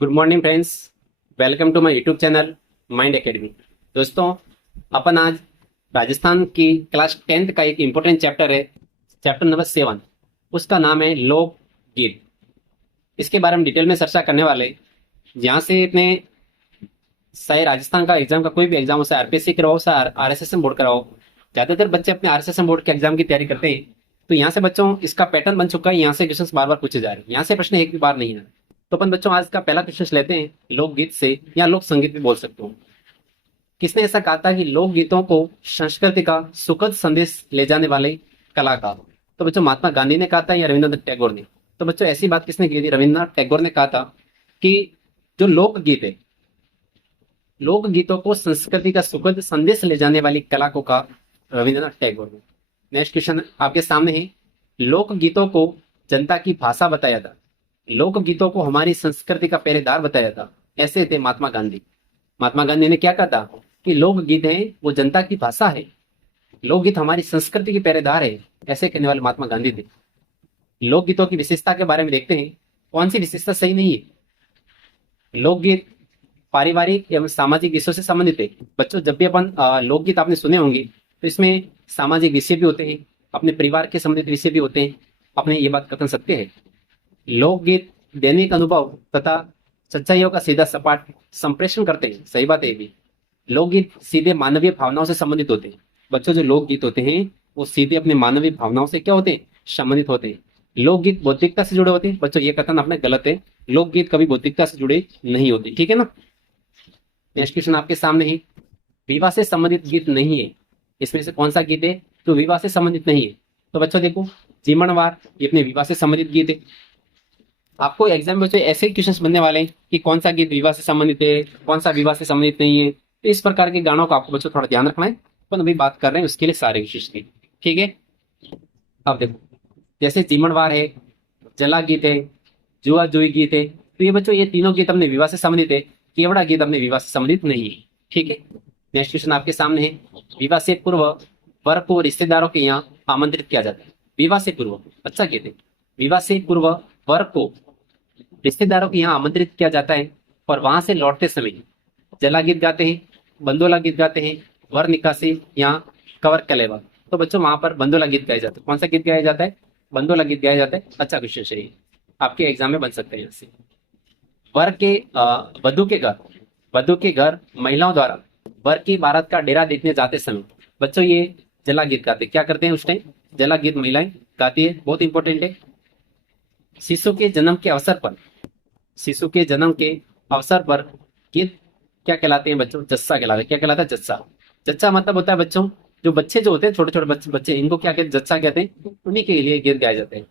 Good morning friends. Welcome to my YouTube channel mind academy. दोस्तों, अपन आज राजस्थान की क्लास 10th का एक इम्पोर्टेंट चैप्टर है, चैप्टर नंबर 7। उसका नाम है लोकगीत। इसके बारे में डिटेल में चर्चा करने वाले। यहाँ से इतने चाहे राजस्थान का एग्जाम का कोई भी एग्जाम हो, चाहे आरपीएससी कराओ, चाहे आरएसएसएम बोर्ड कराओ, ज्यादातर बच्चे अपने आरएसएसएम बोर्ड के एग्जाम की तैयारी करते हैं। तो यहाँ से बच्चों इसका पैटर्न बन चुका है, यहाँ से क्वेश्चन बार बार पूछे जा रहे हैं, यहाँ से प्रश्न एक भी बार नहीं है। तो अपन बच्चों आज का पहला क्वेश्चन लेते हैं लोकगीत से, या लोक संगीत भी बोल सकते हो। किसने ऐसा कहा था कि लोकगीतों को संस्कृति का सुखद संदेश ले जाने वाले कलाकार? तो बच्चों महात्मा गांधी ने कहा था या रविंद्रनाथ टैगोर ने? तो बच्चों ऐसी बात किसने की थी? रविंद्रनाथ टैगोर ने कहा था कि जो लोकगीत है, लोकगीतों को संस्कृति का सुखद संदेश ले जाने वाली कला को कहा रविंद्रनाथ टैगोर ने। नेक्स्ट क्वेश्चन आपके सामने है, लोकगीतों को जनता की भाषा बताया था, लोकगीतों को हमारी संस्कृति का पहरेदार बताया था, ऐसे थे महात्मा गांधी। महात्मा गांधी ने क्या कहा था कि लोकगीत है वो जनता की भाषा है, लोकगीत हमारी संस्कृति की पहरेदार है, ऐसे कहने वाले महात्मा गांधी थे। लोकगीतों की विशेषता के बारे में देखते हैं, कौन सी विशेषता सही नहीं है। लोकगीत पारिवारिक एवं सामाजिक विषयों से संबंधित है। बच्चों जब भी अपन लोकगीत आपने सुने होंगे तो इसमें सामाजिक विषय भी होते हैं, अपने परिवार के संबंधित विषय भी होते हैं। अपने ये बात कथन सत्य है। लोकगीत दैनिक अनुभव तथा सच्चाइयों का सीधा सपाट संप्रेषण करते हैं, सही बात है ये भी। लोकगीत सीधे मानवीय भावनाओं से संबंधित होते हैं। बच्चों जो लोकगीत होते हैं वो सीधे अपने मानवीय भावनाओं से क्या होते हैं? संबंधित होते हैं। लोकगीत बौद्धिकता से जुड़े होते हैं। बच्चों ये कथन अपने गलत है, लोकगीत कभी बौद्धिकता से जुड़े नहीं होते, ठीक है ना। नेक्स्ट क्वेश्चन आपके सामने है, विवाह से संबंधित गीत नहीं है, इसमें से कौन सा गीत है तो विवाह से संबंधित नहीं है? तो बच्चों देखो, जीवनवार ये अपने विवाह से संबंधित गीत है। आपको एग्जाम में बच्चों ऐसे क्वेश्चंस बनने वाले हैं कि कौन सा गीत विवाह से संबंधित है, कौन सा विवाह से संबंधित नहीं है। तो इस प्रकार के गानों का आपको बच्चों थोड़ा ध्यान रखना है। अपन अभी बात कर रहे हैं उसके लिए सारे विशेष गीत, ठीक है। अब देखो, जैसे जीवनवार है, जला गीत है, जुआ जुई गीत है, तो ये बच्चों ये तीनों गीत अपने विवाह से संबंधित है। केवड़ा गीत अपने विवाह से संबंधित नहीं है, ठीक है। नेक्स्ट क्वेश्चन आपके सामने है, विवाह से पूर्व वर को रिश्तेदारों के यहाँ आमंत्रित किया जाता है। विवाह से पूर्व, अच्छा गीत है। विवाह से पूर्व वर को रिश्तेदारों के यहाँ आमंत्रित किया जाता है और वहां से लौटते समय जला गीत गाते हैं, बंदोला गीत गाते हैं, वर निकासी यहाँ कवर कलेवा। तो बच्चों वहां पर बंदोला गीत गाया जाता है। कौन सा गीत गाया जाता है? बंदोला गीत गाया जाता है। अच्छा क्वेश्चन सही, आपके एग्जाम में बन सकते हैं यहाँ से। वर के वधु के घर महिलाओं द्वारा वर की बारात का डेरा देखने जाते समय बच्चों ये जला गीत गाते, क्या करते हैं उस टाइम? जला गीत महिलाएं गाती है, बहुत इंपॉर्टेंट है। शिशु के जन्म के अवसर पर, शिशु के जन्म के अवसर पर गीत क्या कहलाते हैं बच्चों? जस्सा कहलाते हैं। क्या कहलाता है? जस्सा। जच्चा मतलब होता है बच्चों जो बच्चे जो होते हैं, छोटे छोटे बच्चे, इनको क्या कहते हैं? जस्सा कहते हैं। उन्हीं के लिए गीत गाए जाते हैं।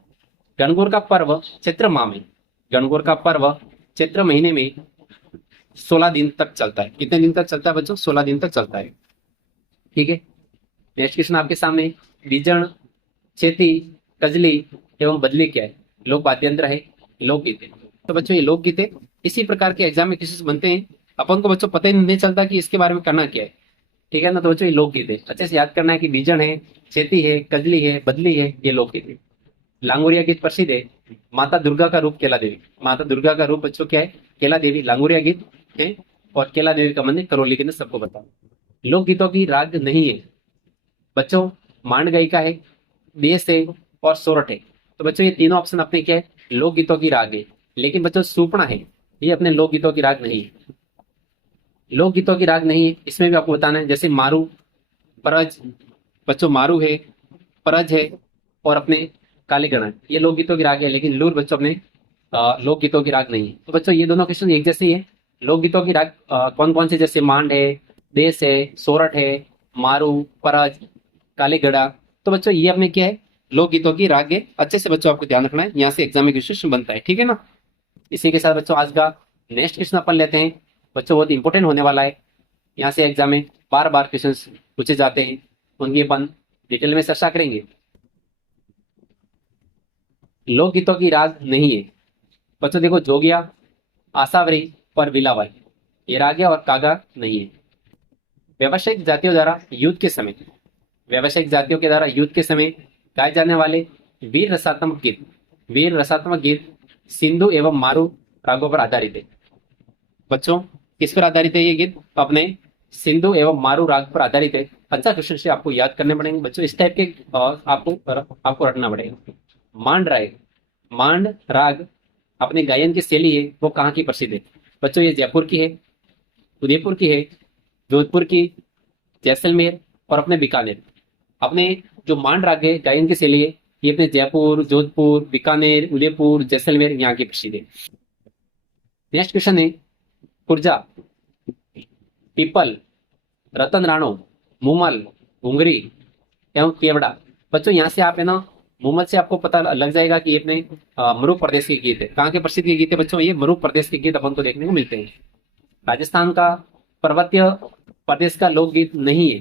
गणगौर का पर्व चैत्र माह में, गणगौर का पर्व चैत्र महीने में 16 दिन तक चलता है। कितने दिन तक चलता है बच्चों? 16 दिन तक चलता है, ठीक है। नेक्स्ट क्वेश्चन आपके सामने, बीजन, चेती, कजली एवं बदली क्या है? लोक वाद्य यंत्र है, लोकगीत है। तो बच्चों ये लोकगीत है। इसी प्रकार के एग्जाम में क्वेश्चन बनते हैं, अपन को बच्चों पता ही नहीं चलता कि इसके बारे में करना क्या है, ठीक है ना। तो बच्चों ये लोकगीत है, अच्छे से याद करना है कि बीजन है, चेती है, कजली है, बदली है, ये लोकगीत है। लांगोरिया गीत प्रसिद्ध है, माता दुर्गा का रूप केला देवी। माता दुर्गा का रूप बच्चों क्या है? केला देवी। लांगोरिया गीत है और केला देवी का मंदिर करौली के अंदर, सबको बताओ। लोकगीतों की राग नहीं है बच्चों, मांड गायिका है, देश है और सोरठ है। तो बच्चों ये तीनों ऑप्शन अपने क्या है? लोकगीतों की राग है। लेकिन बच्चों सुपना है, ये अपने लोकगीतों की राग नहीं है। लोकगीतों की राग नहीं है, इसमें भी आपको बताना है। जैसे मारू, परज, बच्चों मारू है, परज है और अपने काले गणा, ये लोकगीतों की राग है। लेकिन लूर बच्चों अपने लोकगीतों की राग नहीं है। तो बच्चों ये दोनों क्वेश्चन एक जैसे ही है। लोकगीतों की राग कौन कौन से? जैसे मांड है, देश है, सोरठ है, मारू, परज, काले गड़ा। तो बच्चों ये अपने क्या है? लोकगीतों की राग है। अच्छे से बच्चों आपको ध्यान रखना है, यहाँ से एग्जाम में क्वेश्चन बनता है, ठीक है ना। इसी के साथ बच्चों आज का नेक्स्ट क्वेश्चन अपन लेते हैं। बच्चों बहुत इंपॉर्टेंट होने वाला है, यहाँ से एग्जाम में बार बार क्वेश्चन पूछे जाते हैं, उनकी अपन डिटेल में चर्चा करेंगे। लोकगीतों की राग नहीं है बच्चों, देखो जोगिया, आसावरी और विलावल ये राग है और कागा नहीं है। व्यावसायिक जातियों द्वारा युद्ध के समय, व्यावसायिक जातियों के द्वारा युद्ध के समय गाए जाने वाले वीर रसात्मक गीत सिंधु एवं मारू रागों पर आधारित है। बच्चों किस पर आधारित है ये गीत? अपने सिंधु एवं मारू राग पर आधारित है। अच्छा क्वेश्चन से आपको याद करने पड़ेंगे बच्चों, इस टाइप के आपको रटना पड़ेगा। मांड राग, मांड राग अपने गायन की शैली है वो कहाँ की प्रसिद्ध है? बच्चों ये जयपुर की है, उदयपुर की है, जोधपुर की, जैसलमेर और अपने बीकानेर। अपने जो मांड राग है गायन की शैली है ये अपने जयपुर, जोधपुर, बीकानेर, उदयपुर, जैसलमेर यहाँ की प्रसिद्ध है। नेक्स्ट क्वेश्चन है कुर्जा, पीपल, रतन राणो, मुमल, घुंगरी एवं केवड़ा। बच्चों यहाँ से आप है ना मुमल से आपको पता लग जाएगा कि ये अपने मरु प्रदेश के गीत है। कहाँ के प्रसिद्ध गीत है बच्चों? ये मरु प्रदेश के गीत अपन को देखने को मिलते हैं। राजस्थान का पर्वतीय प्रदेश का लोकगीत नहीं है,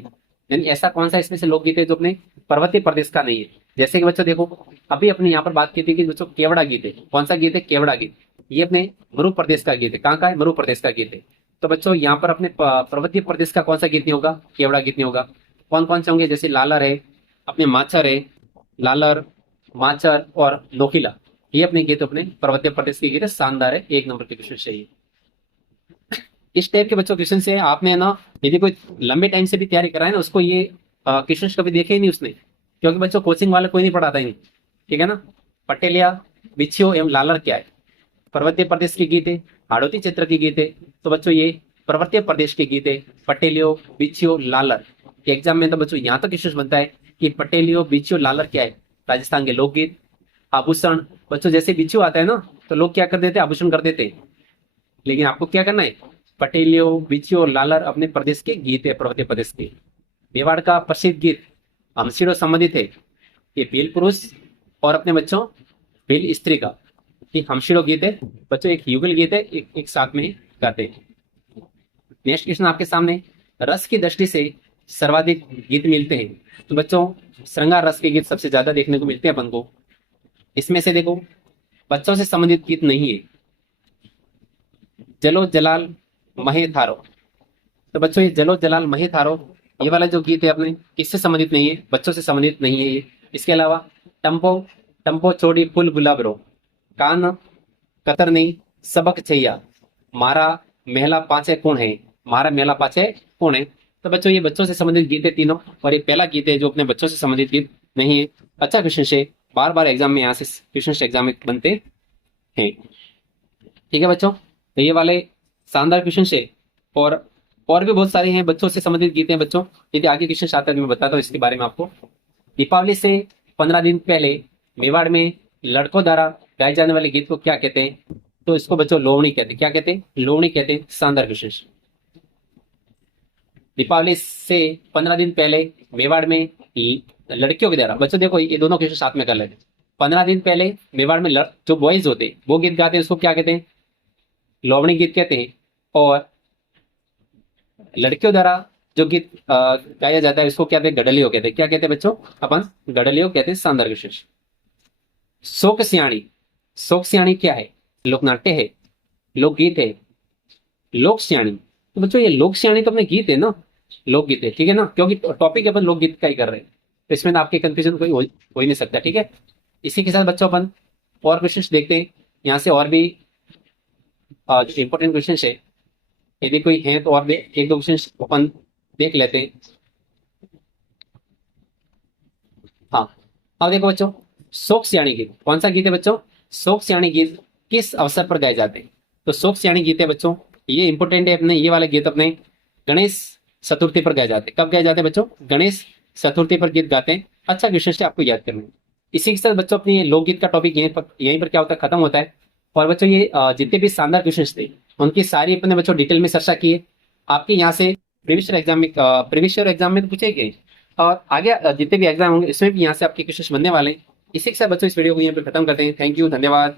यानी ऐसा कौन सा इसमें से लोकगीत है जो अपने पर्वतीय प्रदेश का नहीं है? जैसे कि बच्चों देखो अभी अपने यहाँ पर बात की थी कि बच्चों केवड़ा गीत है। कौन सा गीत है? केवड़ा गीत। ये अपने मरु प्रदेश का गीत है। कहाँ का है? मरु प्रदेश का गीत है। तो बच्चों यहाँ पर अपने पर्वतीय प्रदेश का कौन सा गीत नहीं होगा? केवड़ा गीत नहीं होगा। कौन कौन से होंगे? जैसे लालर है, अपने माचर है, लालर, माचर और नोकिला। ये अपने गीत अपने पर्वतीय प्रदेश के गीत है। शानदार है, एक नंबर के क्वेश्चन चाहिए। इस टाइप के बच्चों क्वेश्चन से आपने ना यदि कोई लंबे टाइम से भी तैयारी करा है ना उसको ये क्वेश्चन कभी देखे ही नहीं उसने, क्योंकि बच्चों कोचिंग वाले कोई नहीं पढ़ाता ही, ठीक है ना। पटेलिया, बिछियो एवं लालर क्या है? पर्वतीय प्रदेश के गीत है, हाड़ौती क्षेत्र के गीत है। तो बच्चों ये पर्वतीय प्रदेश के गीत है, पटेलियो, बिछियो, लालर। एग्जाम में तो बच्चों यहाँ तक क्वेश्चन बनता है कि पटेलियो, बिछियो, लालर क्या है? राजस्थान के लोकगीत। आभूषण, बच्चों जैसे बिछियो आता है ना तो लोग क्या कर देते हैं? आभूषण कर देते हैं। लेकिन आपको क्या करना है? पटेलियो, बिछियो, लालर अपने प्रदेश के गीत है, पर्वतीय प्रदेश के। मेवाड़ का प्रसिद्ध गीत हमसिरो संबंधित है, ये भील पुरुष और अपने बच्चों भील स्त्री का ये हमशिरो गीत है। बच्चों एक युगल गीत है, एक साथ में गाते हैं। नेक्स्ट क्वेश्चन आपके सामने, रस की दृष्टि से सर्वाधिक गीत मिलते हैं। तो बच्चों श्रृंगार रस के गीत सबसे ज्यादा देखने को मिलते हैं अपन को। इसमें से देखो बच्चों से संबंधित गीत नहीं है। जलो जलाल महे थारो, तो बच्चों ये जलो जलाल महे थारो ये वाला जो गीत है अपने किससे संबंधित नहीं है? बच्चों से संबंधित नहीं है ये। इसके अलावा टम्पो टम्पो छोड़ी फुल गुलाब रो, कान कतर नहीं सबक छैया, मारा मेहला पाछे कौन है? मारा मेहला पाछे कौन है? तो बच्चों ये बच्चों से संबंधित गीत है तीनों, और ये पहला गीत है जो अपने बच्चों से संबंधित गीत नहीं है। अच्छा क्वेश्चन से बार बार एग्जाम में यहाँ से क्वेश्चन एग्जाम में बनते हैं, ठीक है बच्चों। तो ये वाले शानदार क्वेश्चन है, और भी बहुत सारे हैं बच्चों से संबंधित गीत हैं बच्चों। यदि आगे क्वेश्चन आता है तो मैं बताता हूँ इसके बारे में आपको। दीपावली से 15 दिन पहले मेवाड़ में लड़कों द्वारा गाए जाने वाले गीत को क्या कहते हैं? तो इसको बच्चों लोवणी कहते हैं। क्या कहते हैं? लोवणी कहते हैं। शानदार क्वेश्चन। दीपावली से 15 दिन पहले मेवाड़ में लड़कियों के द्वारा, बच्चों देखो ये दोनों क्वेश्चन साथ में कर लेते हैं। 15 दिन पहले मेवाड़ में जो बॉयज होते हैं वो गीत गाते हैं, उसको क्या कहते हैं? लोवणी गीत कहते हैं। और लड़कियों द्वारा जो गीत गाया जाता है उसको क्या कहते हैं? गडलियो कहते हैं। क्या कहते हैं बच्चों? अपन गडलियो कहते हैं। शानदार क्वेश्चन। शोक सियाणी, शोक सियाणी क्या है? लोकनाट्य है, लोकगीत है, लोक सियाणी। तो बच्चों ये लोक सियाणी तो अपने गीत है ना, लोकगीत है, ठीक है ना, क्योंकि टॉपिक अपन लोकगीत का ही कर रहे हैं। तो इसमें तो आपके कंफ्यूजन कोई हो ही नहीं सकता, ठीक है। इसी के साथ बच्चों अपन और क्वेश्चन देखते हैं यहाँ से, और भी जो इंपॉर्टेंट क्वेश्चन है यदि कोई है तो और भी एक दो क्वेश्चन अपन देख लेते हैं। हाँ, अब देखो बच्चों, शोक सियाणी गीत कौन सा गीत है बच्चों? शोक सियाणी गीत किस अवसर पर गाए जाते हैं? तो शोक सियाणी गीत है बच्चों, ये इंपॉर्टेंट है अपने, ये वाले गीत अपने गणेश चतुर्थी पर गाए जाते हैं। कब गाए जाते हैं बच्चों? गणेश चतुर्थी पर गीत गाते हैं। अच्छा क्वेश्चन है, आपको याद करना है। इसी के साथ बच्चों अपनी लोकगीत का टॉपिक यहीं पर क्या होता है? खत्म होता है। और बच्चों ये जितने भी शानदार क्वेश्चन थे उनकी सारी अपने बच्चों डिटेल में चर्चा की है। आपके यहाँ से प्रीवियस ईयर एग्जाम में तो पूछे गए, और आगे जितने भी एग्जाम होंगे इसमें भी यहाँ से आपके क्वेश्चन बनने वाले हैं। इसी के साथ बच्चों इस वीडियो को यहाँ पे खत्म करते हैं। थैंक यू, धन्यवाद।